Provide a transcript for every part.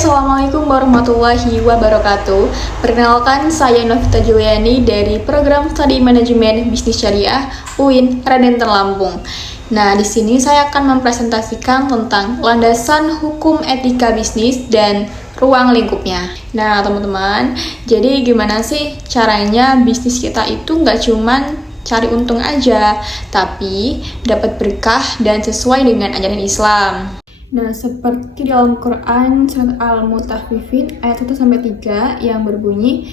Assalamualaikum warahmatullahi wabarakatuh. Perkenalkan, saya Novita Juliani dari Program Studi Manajemen Bisnis Syariah UIN Raden Lampung. Nah, di sini saya akan mempresentasikan tentang landasan hukum etika bisnis dan ruang lingkupnya. Nah, teman-teman, jadi gimana sih caranya bisnis kita itu nggak cuman cari untung aja, tapi dapat berkah dan sesuai dengan ajaran Islam. Nah, seperti di dalam Quran surat Al-Mutaffifin ayat 1-3 yang berbunyi,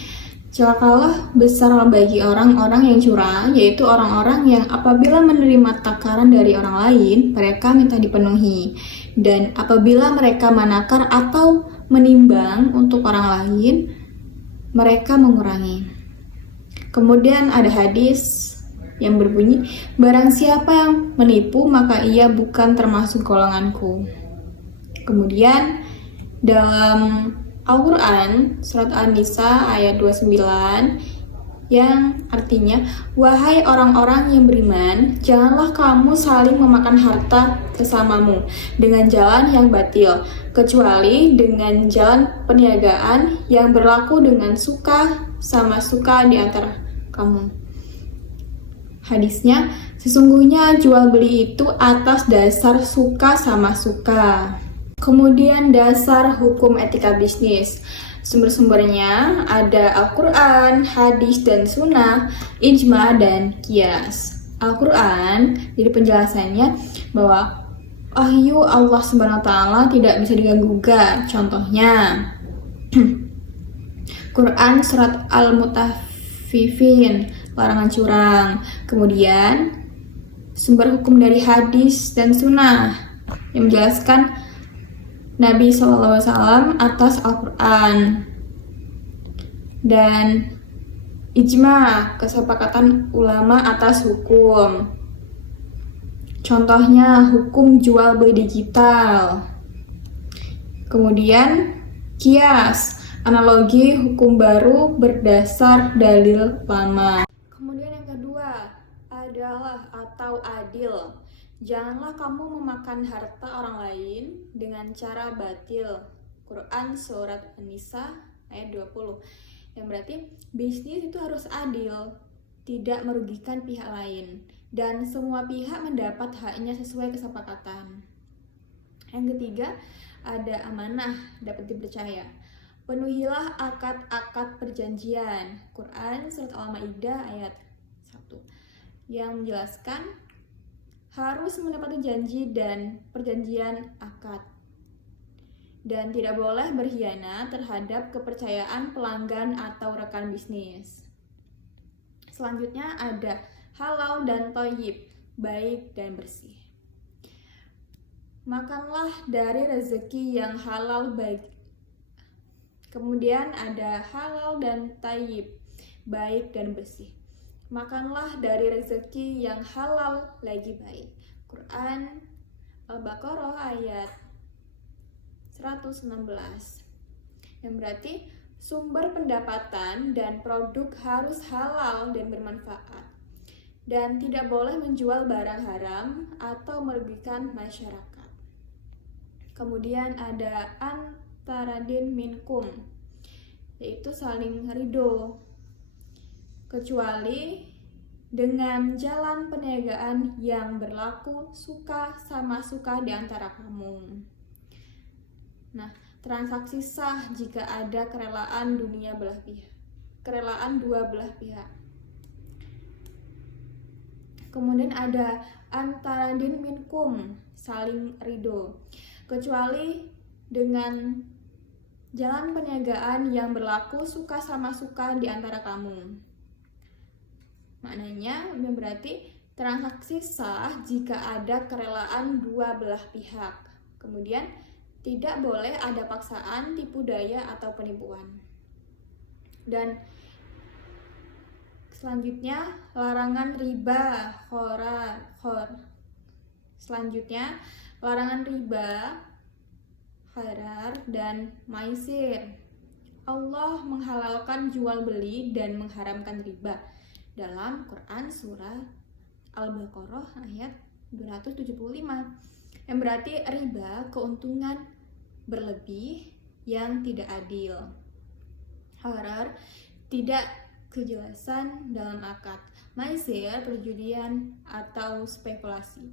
celakalah besar bagi orang-orang yang curang, yaitu orang-orang yang apabila menerima takaran dari orang lain, mereka minta dipenuhi. Dan apabila mereka menakar atau menimbang untuk orang lain, mereka mengurangi. Kemudian ada hadis yang berbunyi, barang siapa yang menipu, maka ia bukan termasuk golonganku. Kemudian dalam Al-Quran surat An-Nisa ayat 29 yang artinya, wahai orang-orang yang beriman, janganlah kamu saling memakan harta sesamamu dengan jalan yang batil, kecuali dengan jalan perniagaan yang berlaku dengan suka sama suka di antara kamu. Hadisnya, sesungguhnya jual beli itu atas dasar suka sama suka. Kemudian dasar hukum etika bisnis. Sumber-sumbernya ada Al-Quran, hadis dan sunnah, ijma dan qiyas. Al-Quran, jadi penjelasannya bahwa wahyu Allah SWT tidak bisa diganggu-gugat. Contohnya, Quran surat Al-Mutaffifin, larangan curang. Kemudian, sumber hukum dari hadis dan sunnah yang menjelaskan Nabi SAW atas Al-Quran, dan ijma, kesepakatan ulama atas hukum. Contohnya hukum jual beli digital. Kemudian qiyas, analogi hukum baru berdasar dalil lama. Kemudian yang kedua adalah atau adil. Janganlah kamu memakan harta orang lain dengan cara batil. Quran surat An-Nisa ayat 20. Yang berarti bisnis itu harus adil, tidak merugikan pihak lain, dan semua pihak mendapat haknya sesuai kesepakatan. Yang ketiga, ada amanah, dapat dipercaya. Penuhilah akad-akad perjanjian. Quran surat Al-Maidah ayat 1 yang menjelaskan harus menepati janji dan perjanjian akad, dan tidak boleh berkhianat terhadap kepercayaan pelanggan atau rekan bisnis. Selanjutnya ada halal dan thayyib, baik dan bersih. Makanlah dari rezeki yang halal baik. Kemudian ada halal dan thayyib, baik dan bersih. Makanlah dari rezeki yang halal lagi baik. Quran Al-Baqarah ayat 116. Yang berarti sumber pendapatan dan produk harus halal dan bermanfaat, dan tidak boleh menjual barang haram atau merugikan masyarakat. Kemudian ada antaradin minkum, yaitu saling ridho, kecuali dengan jalan perniagaan yang berlaku suka sama suka di antara kamu. Nah, transaksi sah jika ada kerelaan dua belah pihak. Kemudian ada antaradin minkum, saling ridho, kecuali dengan jalan perniagaan yang berlaku suka sama suka di antara kamu. Maknanya berarti transaksi sah jika ada kerelaan dua belah pihak. Kemudian tidak boleh ada paksaan, tipu daya atau penipuan. Dan selanjutnya larangan riba, Selanjutnya larangan riba, gharar dan maisir. Allah menghalalkan jual beli dan mengharamkan riba dalam Quran surah Al-Baqarah ayat 275. Yang berarti riba keuntungan berlebih yang tidak adil. Horor, tidak kejelasan dalam akad, maizir, perjudian, atau spekulasi.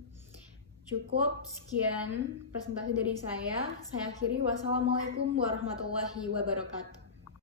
Cukup sekian presentasi dari saya. Saya akhiri. Wassalamualaikum warahmatullahi wabarakatuh.